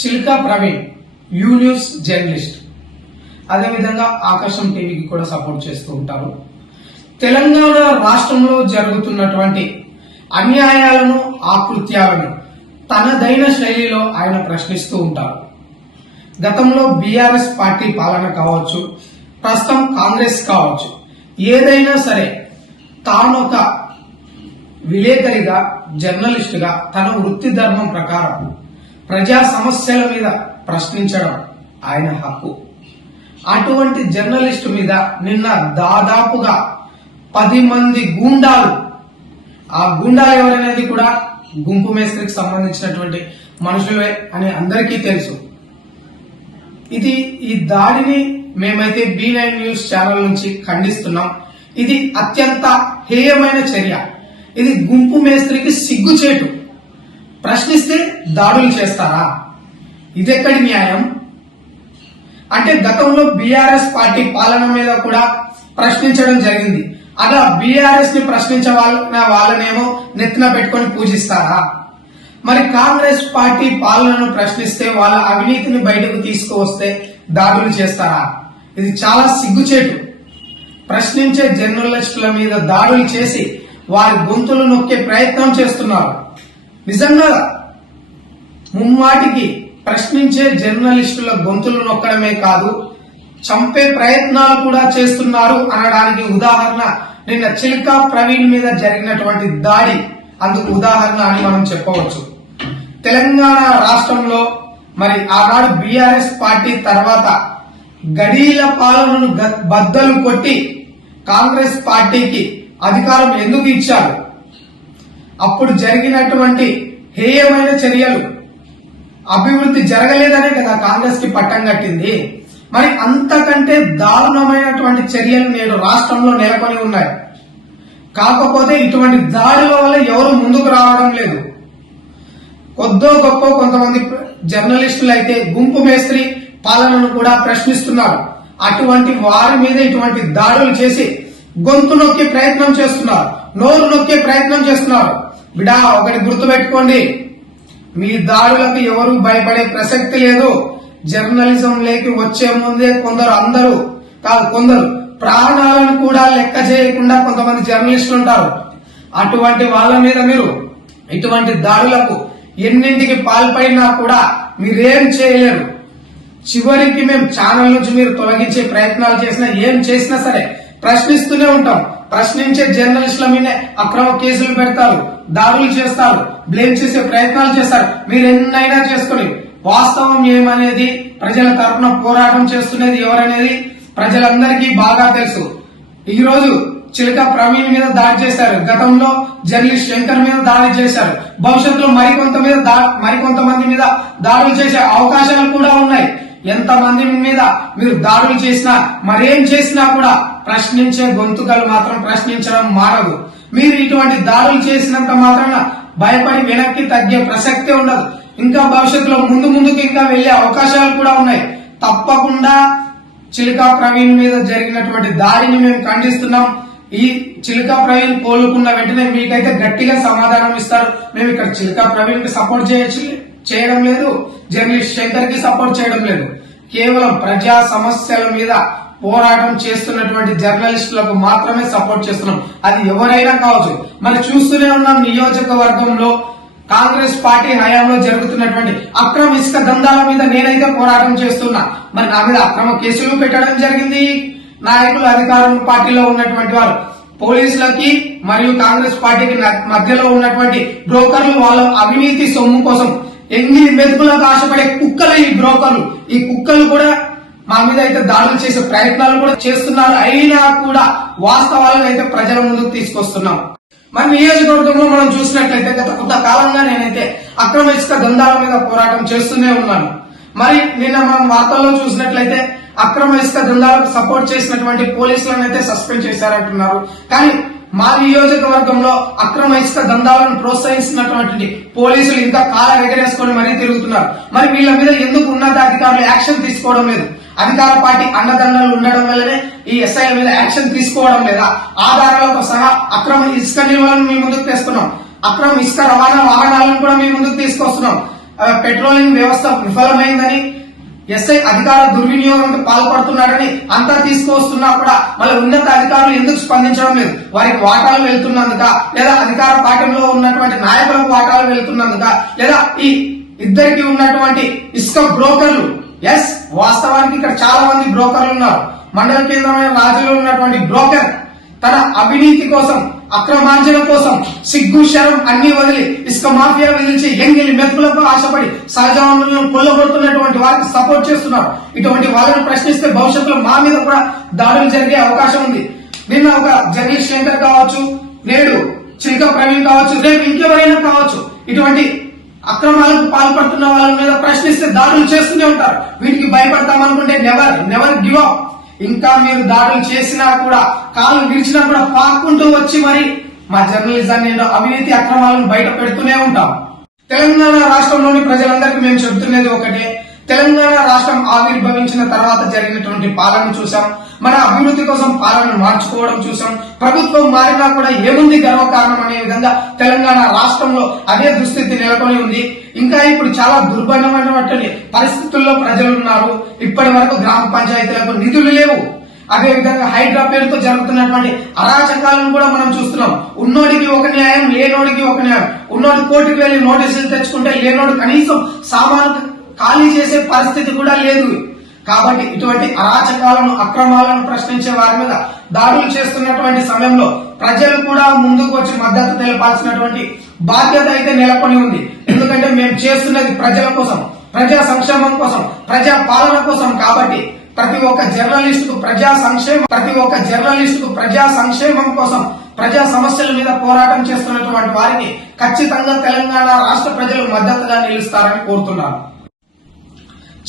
Chilka Praveen you news journalist, అదేవిధంగా ఆకాశం టీవీకి కూడా సపోర్ట్ చేస్తూ ఉంటారు. తెలంగాణ రాష్ట్రంలో జరుగుతున్నటువంటి అన్యాయాలను, ఆకృత్యాలను తనదైన శైలిలో ఆయన ప్రశ్నిస్తూ ఉంటారు. గతంలో బీఆర్ఎస్ పార్టీ పాలన కావచ్చు, ప్రస్తుతం కాంగ్రెస్ కావచ్చు, ఏదైనా సరే తానొక విలేకరిగా, జర్నలిస్టుగా తన వృత్తి ధర్మం ప్రకారం ప్రజా సమస్యల మీద ప్రశ్నించడం ఆయన హక్కు. అటువంటి జర్నలిస్టు మీద నిన్న దాదాపుగా 10 మంది గూండాలు, ఆ గూండాలు ఎవరనేది కూడా గుంపు మేస్త్రికి సంబంధించినటువంటి మనుషులే అని అందరికీ తెలుసు. ఈ దాడిని మేమైతే B9 న్యూస్ ఛానల్ నుంచి ఖండిస్తున్నాం. ఇది అత్యంత హేయమైన చర్య. ఇది గుంపు మేస్త్రికి సిగ్గుచేటు. ప్రశ్నిస్తే దాడులు చేస్తారా? ఇదెక్కడి న్యాయం? అంటే గతంలో బీఆర్ఎస్ పార్టీ పాలన మీద కూడా ప్రశ్నించడం జరిగింది. అలా బీఆర్ఎస్ ని ప్రశ్నించే వాళ్ళనేమో నెత్తిన పెట్టుకొని పూజిస్తారా? మరి కాంగ్రెస్ పార్టీ పాలనను ప్రశ్నిస్తే వాళ్ళ అవినీతిని బయటకు తీసుకువస్తే దాడులు చేస్తారా? ఇది చాలా సిగ్గుచేటు. ప్రశ్నించే జర్నలిస్టుల మీద దాడులు చేసి వారి గొంతులు నొక్కే ప్రయత్నం చేస్తున్నారు. నిజంగా ముమ్మాటికి ప్రశ్నించే జర్నలిస్టుల గొంతులు నొక్కడమే కాదు, చంపే ప్రయత్నాలు కూడా చేస్తున్నారు అనడానికి ఉదాహరణ నిన్న చిల్కా ప్రవీణ్ మీద జరిగినటువంటి దాడి అందుకు ఉదాహరణ అని మనం చెప్పవచ్చు. తెలంగాణ రాష్ట్రంలో మరి ఆనాడు బీఆర్ఎస్ పార్టీ తర్వాత గడీల పాలనను బద్దలు కొట్టి కాంగ్రెస్ పార్టీకి అధికారం ఎందుకు ఇచ్చారు? అప్పుడు జరిగినటువంటి హేయమైన చర్యలు, అభివృద్ధి జరగలేదనే కదా కాంగ్రెస్ కి పట్టం కట్టింది. మరి అంతకంటే దారుణమైనటువంటి చర్యలు నేడు రాష్ట్రంలో నెలకొని ఉన్నాయి. కాకపోతే ఇటువంటి దాడుల వల్ల ఎవరు ముందుకు రావడం లేదు. కొద్దో గొప్ప కొంతమంది జర్నలిస్టులు అయితే గుంపు మేస్త్రి పాలనను కూడా ప్రశ్నిస్తున్నారు. అటువంటి వారి మీద ఇటువంటి దాడులు చేసి గొంతు నొక్కే ప్రయత్నం చేస్తున్నారు, నోరు నొక్కే ప్రయత్నం చేస్తున్నారు. బిడా, ఒకటి గుర్తుపెట్టుకోండి, మీ దాడులకు ఎవరు భయపడే ప్రసక్తి లేదు. జర్నలిజం లేకి వచ్చే ముందే కొందరు ప్రాణాలను కూడా లెక్క చేయకుండా కొంతమంది జర్నలిస్టులు ఉంటారు. అటువంటి వాళ్ళ మీద మీరు ఇటువంటి దాడులకు ఎన్నింటికి పాల్పడినా కూడా మీరేం చేయలేరు. చివరికి మేము ఛానల్ నుంచి మీరు తొలగించే ప్రయత్నాలు చేసినా, ఏం చేసినా సరే ప్రశ్నిస్తూనే ఉంటాం. ప్రశ్నించే జర్నలిస్టుల మీదే అక్రమ కేసులు పెడతారు, దాడులు చేస్తారు, బ్లేమ్ చేసే ప్రయత్నాలు చేస్తారు. మీరు ఎన్నైనా చేసుకుని వాస్తవం ఏమనేది, ప్రజల తరఫున పోరాటం చేస్తున్నది ఎవరనేది ప్రజలందరికీ బాగా తెలుసు. ఈ రోజు చిలక ప్రవీణ్ మీద దాడి చేశారు, గతంలో జర్నలిస్ట్ శంకర్ మీద దాడి చేశారు, భవిష్యత్తులో మరికొంతమంది మీద దాడులు చేసే అవకాశాలు కూడా ఉన్నాయి. ఎంతమంది మీద మీరు దాడులు చేసినా, మరేం చేసినా కూడా ప్రశ్నించే గొంతుకలు మాత్రం ప్రశ్నించడం మానదు. మీరు ఇటువంటి దాడులు చేసినంత మాత్రాన భయపడి వెనక్కి తగ్గే ప్రసక్తే ఉండదు. ఇంకా భవిష్యత్తులో ముందుకు ఇంకా వెళ్లే అవకాశాలు కూడా ఉన్నాయి. తప్పకుండా చిలకా ప్రవీణ్ మీద జరిగినటువంటి దాడిని మేము ఖండిస్తున్నాం. ఈ చిలకా ప్రవీణ్ కోలుకున్న వెంటనే మీకైతే గట్టిగా సమాధానం ఇస్తారు. మేము ఇక్కడ చిలకా ప్రవీణ్ కి సపోర్ట్ చేయడం లేదు, జర్నలిస్ట్ శంకర్ కి సపోర్ట్ చేయడం లేదు. కేవలం ప్రజా సమస్యల మీద పోరాటం చేస్తున్నటువంటి జర్నలిస్టులకు మాత్రమే సపోర్ట్ చేస్తున్నాం. అది ఎవరైనా కావచ్చు. మరి చూస్తూనే ఉన్నాం, నియోజకవర్గంలో కాంగ్రెస్ పార్టీ హయాంలో జరుగుతున్నటువంటి అక్రమ ఇసుక దందాల మీద నేనైతే పోరాటం చేస్తున్నా. మరి నా మీద అక్రమ కేసులు పెట్టడం జరిగింది. నాయకులు, అధికారం పార్టీలో ఉన్నటువంటి వారు పోలీసులకి మరియు కాంగ్రెస్ పార్టీకి మధ్యలో ఉన్నటువంటి బ్రోకర్లు వాళ్ళ అవినీతి సొమ్ము కోసం ఎన్ని మెతుకులకు ఆశపడే కుక్కలు ఈ బ్రోకర్లు. ఈ కుక్కలు కూడా మా మీద అయితే దాడులు చేసే ప్రయత్నాలు కూడా చేస్తున్నారు. అయినా కూడా వాస్తవాలను అయితే ప్రజల ముందుకు తీసుకొస్తున్నాం. మరి నియోజకవర్గంలో మనం చూసినట్లయితే గత కొంతకాలంగా నేనైతే అక్రమ ఇసుక దందాల మీద పోరాటం చేస్తూనే ఉన్నాను. మరి నిన్న మనం వార్తల్లో చూసినట్లయితే అక్రమ ఇసుక దందాలకు సపోర్ట్ చేసినటువంటి పోలీసులను అయితే సస్పెండ్ చేశారంటున్నారు. కానీ మా నియోజకవర్గంలో అక్రమ ఇసుక దందాలను ప్రోత్సహిస్తున్నటువంటి పోలీసులు ఇంకా కాళ్ళ ఎగరేసుకొని మరీ తిరుగుతున్నారు. మరి వీళ్ళ మీద ఎందుకు ఉన్నతాధికారులు యాక్షన్ తీసుకోవడం లేదు? అధికార పార్టీ అండదండలు ఉండడం వల్లనే ఈ ఎస్ఐల మీద యాక్షన్ తీసుకోవడం లేదా? ఆధారాలతో సహా అక్రమ ఇసుక నిల్వలను మీ ముందుకు తెస్తున్నాం, అక్రమ ఇసుక రవాణా వాహనాలను కూడా మీ ముందుకు తీసుకొస్తున్నాం. పెట్రోలింగ్ వ్యవస్థ విఫలమైందని, ఎస్ఐ అధికార దుర్వినియోగానికి పాల్పడుతున్నాడని అంతా తీసుకొస్తున్నా కూడా మళ్ళీ ఉన్నత అధికారులు ఎందుకు స్పందించడం లేదు? వారికి వాటాలు వెళ్తున్నందుక, లేదా అధికార పార్టీలో ఉన్నటువంటి నాయకులకు వాటాలు వెళ్తున్నందుక, లేదా ఈ ఇద్దరికి ఉన్నటువంటి ఇసుక బ్రోకర్లు, ఎస్ వాస్తవానికి ఇక్కడ చాలా మంది బ్రోకర్లు ఉన్నారు. మండల కేంద్రమైన రాజులో ఉన్నటువంటి బ్రోకర్ తన అవినీతి కోసం, అక్రమార్జన కోసం సిగ్గు శరం అన్ని వదిలి ఇసుక మాఫియా విధించి ఎంగిలి మెతుకులకు ఆశపడి సహజ వనరులను కొల్లగొడుతున్నటువంటి వారికి సపోర్ట్ చేస్తున్నారు. ఇటువంటి వాళ్ళని ప్రశ్నిస్తే భవిష్యత్తులో మా మీద కూడా దాడులు జరిగే అవకాశం ఉంది. నిన్న ఒక జర్నలిస్ట్ శంకర్ కావచ్చు, నేడు చిల్క ప్రవీణ్ కావచ్చు, రేపు ఇంకెవరైనా కావచ్చు, ఇటువంటి అక్రమాలకు పాల్పడుతున్న వాళ్ళ మీద ప్రశ్నిస్తే దాడులు చేస్తూనే ఉంటారు. వీటికి భయపడతామనుకుంటే నెవర్ గివ్ అప్. ఇంకా మీరు దాడులు చేసినా కూడా, కాలు విరిచినా కూడా పాక్కుంటూ వచ్చి మరి మా జర్నలిజాన్ని అవినీతి అక్రమాలను బయట పెడుతూనే ఉంటాం. తెలంగాణ రాష్ట్రంలోని ప్రజలందరికీ మేము చెబుతున్నది ఒకటే, తెలంగాణ రాష్ట్రం ఆవిర్భవించిన తర్వాత జరిగినటువంటి పాలన చూసాం. మన అభివృద్ధి కోసం పాలన మార్చుకోవడం చూసాం. ప్రభుత్వం మారినా కూడా ఏముంది గర్వకారణం అనే విధంగా తెలంగాణ రాష్ట్రంలో అదే దుస్థితి నెలకొని ఉంది. ఇంకా ఇప్పుడు చాలా దుర్భరమైనటువంటి పరిస్థితుల్లో ప్రజలు ఉన్నారు. ఇప్పటి వరకు గ్రామ పంచాయతీలకు నిధులు లేవు. అదే విధంగా హైడ్రా పేరుతో జరుగుతున్నటువంటి అరాచకాలను కూడా మనం చూస్తున్నాం. ఉన్నోడికి ఒక న్యాయం, లేనోడికి ఒక న్యాయం. ఉన్నోడు కోర్టుకు వెళ్లి నోటీసులు తెచ్చుకుంటే లేనోడు కనీసం సామాను ఖాళీ చేసే పరిస్థితి కూడా లేదు. కాబట్టి ఇటువంటి అరాచకాలను, అక్రమాలను ప్రశ్నించే వారి మీద దాడులు చేస్తున్నటువంటి సమయంలో ప్రజలు కూడా ముందుకు వచ్చి మద్దతు తెలపాల్సినటువంటి బాధ్యత అయితే నెలకొని ఉంది. ఎందుకంటే మేము చేస్తున్నది ప్రజల కోసం, ప్రజా సంక్షేమం కోసం, ప్రజా పాలన కోసం. కాబట్టి ప్రతి ఒక్క జర్నలిస్టుకు ప్రజా సంక్షేమం కోసం, ప్రజా సమస్యల మీద పోరాటం చేస్తున్నటువంటి వారికి ఖచ్చితంగా తెలంగాణ రాష్ట్ర ప్రజలు మద్దతుగా నిలుస్తారని కోరుతున్నారు.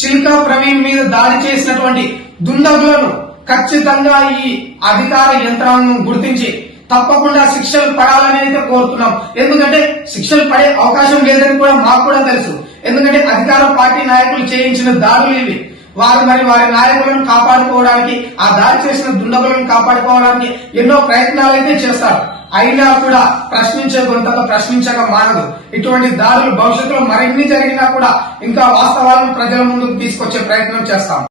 చిల్కా ప్రవీణ్ మీద దాడి చేసినటువంటి దుండగులను ఖచ్చితంగా ఈ అధికార యంత్రాంగం గుర్తించి తప్పకుండా శిక్షలు పడాలని అయితే కోరుతున్నాం. ఎందుకంటే శిక్షలు పడే అవకాశం లేదని కూడా మాకు కూడా తెలుసు. ఎందుకంటే అధికార పార్టీ నాయకులు చేయించిన దాడులు ఇవి. వారి నాయకులను కాపాడుకోవడానికి, ఆ దాడి చేసిన దుండగులను కాపాడుకోవడానికి ఎన్నో ప్రయత్నాలు అయితే చేస్తారు. అయినా కూడా ప్రశ్నించే గొంతగా ప్రశ్నించక మానదు. ఇటువంటి దాడులు భవిష్యత్తులో మరిన్ని జరిగినా కూడా ఇంకా వాస్తవాలను ప్రజల ముందుకు తీసుకొచ్చే ప్రయత్నం చేస్తాం.